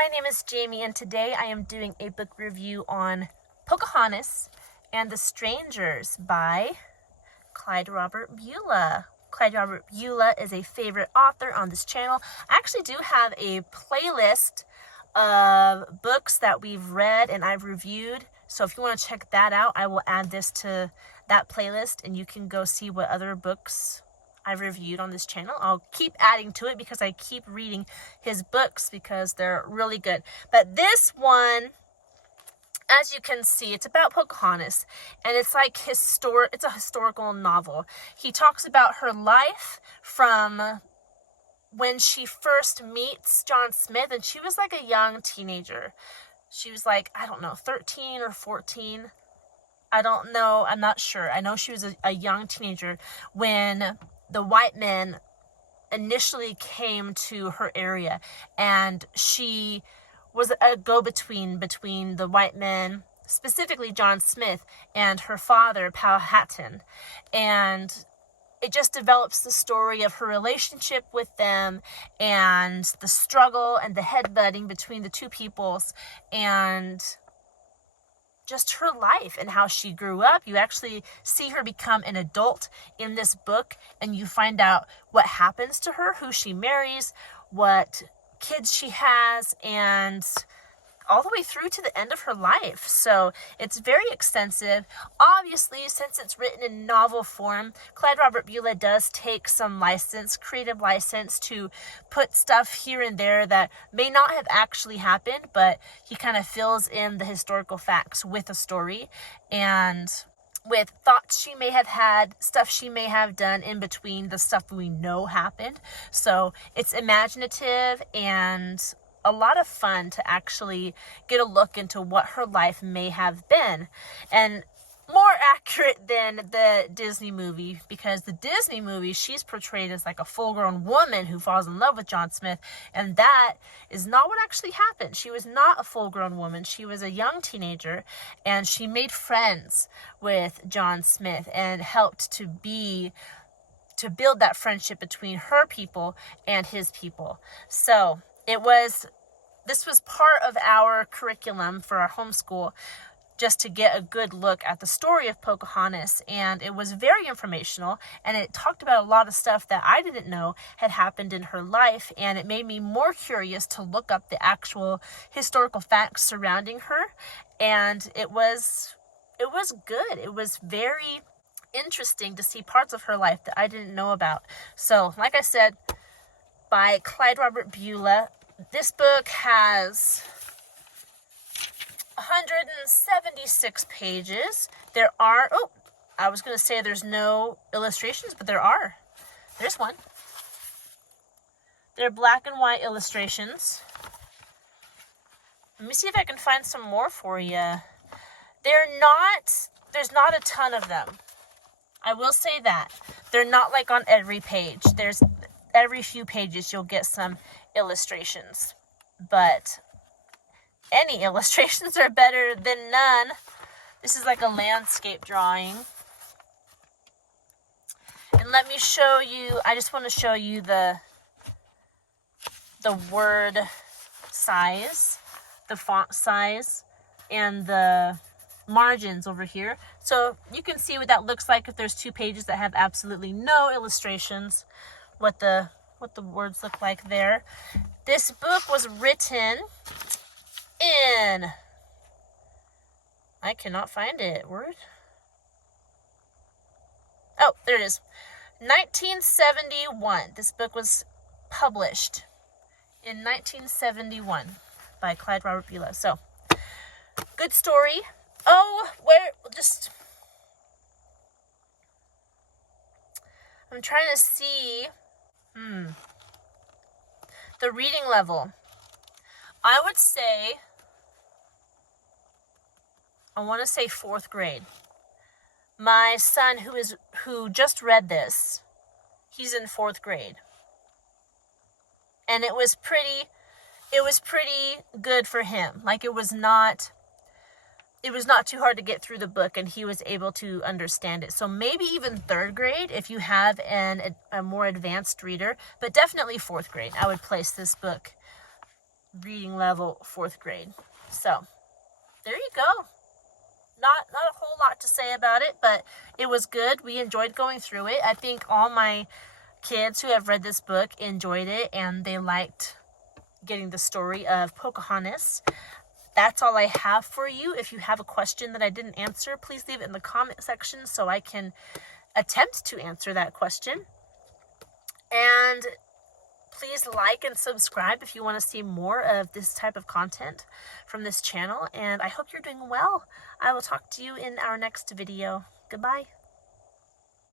my name is Jamie, and today I am doing a book review on Pocahontas and the Strangers by Clyde Robert Bulla. Clyde Robert Bulla is a favorite author on this channel. I actually do have a playlist of books that we've read and I've reviewed. So if you want to check that out, I will add this to that playlist and you can go see what other books I've reviewed on this channel. I'll keep adding to it because I keep reading his books because they're really good. But this one, as you can see, it's about Pocahontas, and it's like it's a historical novel. He talks about her life from when she first meets John Smith, and she was like a young teenager. She was like, I don't know, 13 or 14. I don't know. I'm not sure. I know she was a young teenager when the white men initially came to her area, and she was a go-between between the white men, specifically John Smith, and her father, Powhatan. And it just develops the story of her relationship with them and the struggle and the headbutting between the two peoples and just her life and how she grew up. You actually see her become an adult in this book, and you find out what happens to her, who she marries, what kids she has, and all the way through to the end of her life. So it's very extensive. Obviously, since it's written in novel form, Clyde Robert Bulla does take some creative license to put stuff here and there that may not have actually happened, but he kind of fills in the historical facts with a story and with thoughts she may have had, stuff she may have done in between the stuff we know happened. So it's imaginative and a lot of fun to actually get a look into what her life may have been, and more accurate than the Disney movie, because the Disney movie, she's portrayed as like a full-grown woman who falls in love with John Smith, and that is not what actually happened. She was not a full-grown woman. She was a young teenager, and she made friends with John Smith and helped to build that friendship between her people and his people. So this was part of our curriculum for our homeschool, just to get a good look at the story of Pocahontas, and it was very informational, and it talked about a lot of stuff that I didn't know had happened in her life, and it made me more curious to look up the actual historical facts surrounding her, and it was good. It was very interesting to see parts of her life that I didn't know about. So, like I said, by Clyde Robert Bulla. This book has 176 pages. I was going to say there's no illustrations, but there are. There's one. They're black and white illustrations. Let me see if I can find some more for you. There's not a ton of them. I will say that. They're not like on every page. There's every few pages you'll get some illustrations, but any illustrations are better than none. This is like a landscape drawing, and let me show you, I just want to show you the word size, the font size, and the margins over here, so you can see what that looks like if there's two pages that have absolutely no illustrations, what the words look like there. This book was written in, I cannot find it. Oh, there it is. 1971. This book was published in 1971 by Clyde Robert Bulla. So, good story. I'm trying to see the reading level. I would say, I want to say 4th grade. My son who just read this, he's in 4th grade. And it was pretty good for him. Like it was not too hard to get through the book, and he was able to understand it. So maybe even 3rd grade if you have a more advanced reader, but definitely 4th grade. I would place this book reading level 4th grade. So there you go. Not a whole lot to say about it, but it was good. We enjoyed going through it. I think all my kids who have read this book enjoyed it, and they liked getting the story of Pocahontas. That's all I have for you. If you have a question that I didn't answer, please leave it in the comment section so I can attempt to answer that question. And please like and subscribe if you want to see more of this type of content from this channel. And I hope you're doing well. I will talk to you in our next video. Goodbye.